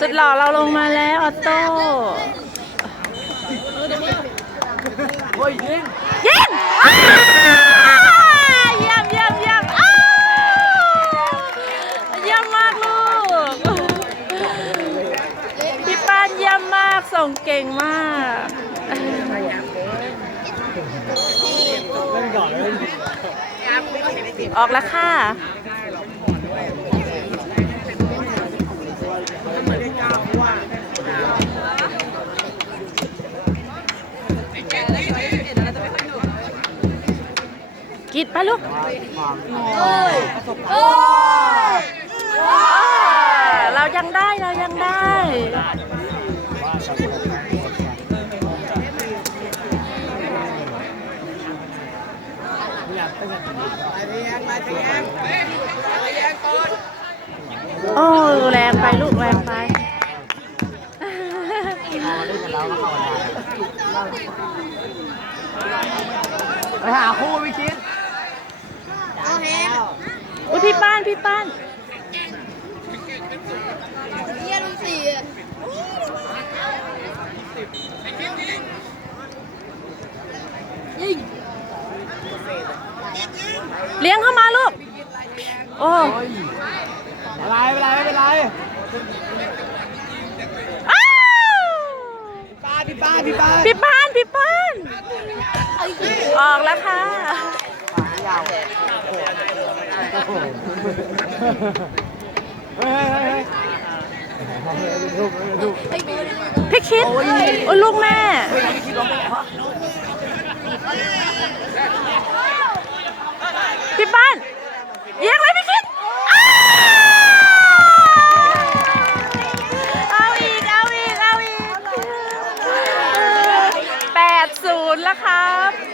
สุดหล่อเราลงมาแล้วออโต้โอ้ยยิงยิงอ้าเยี่ยมเยี่ยมเยี่ยมอ้าวเยี่ยมมากลูก พี่ป้านเยี่ยมมาก ส่งเก่งมากเล่นก่อนเล่นออกแล้วค่ะ กิดไปลูกเรายังได้เรายังได้โอ้แรงไปลูกแรงไปไปหาคู่พี่คิด อุ้ยพี่ป้านพี่ป้านเลี้ยงเข้ามาลูก โอ้อะไรไม่เป็นไรไม่เป็นไรอ้าวป้าพี่ป้าพี่ป้าพี่ป้านพี่ป้านออกแล้วค่ะ ยาวเฮ้ยเฮ้ยเฮ้ยลูกลูกพี่คิดโอ้ยลูกแม่พี่ป้านเยียงเลยพี่คิดเอาอีก เอาอีก เอาอีกแปดศูนย์แล้วครับ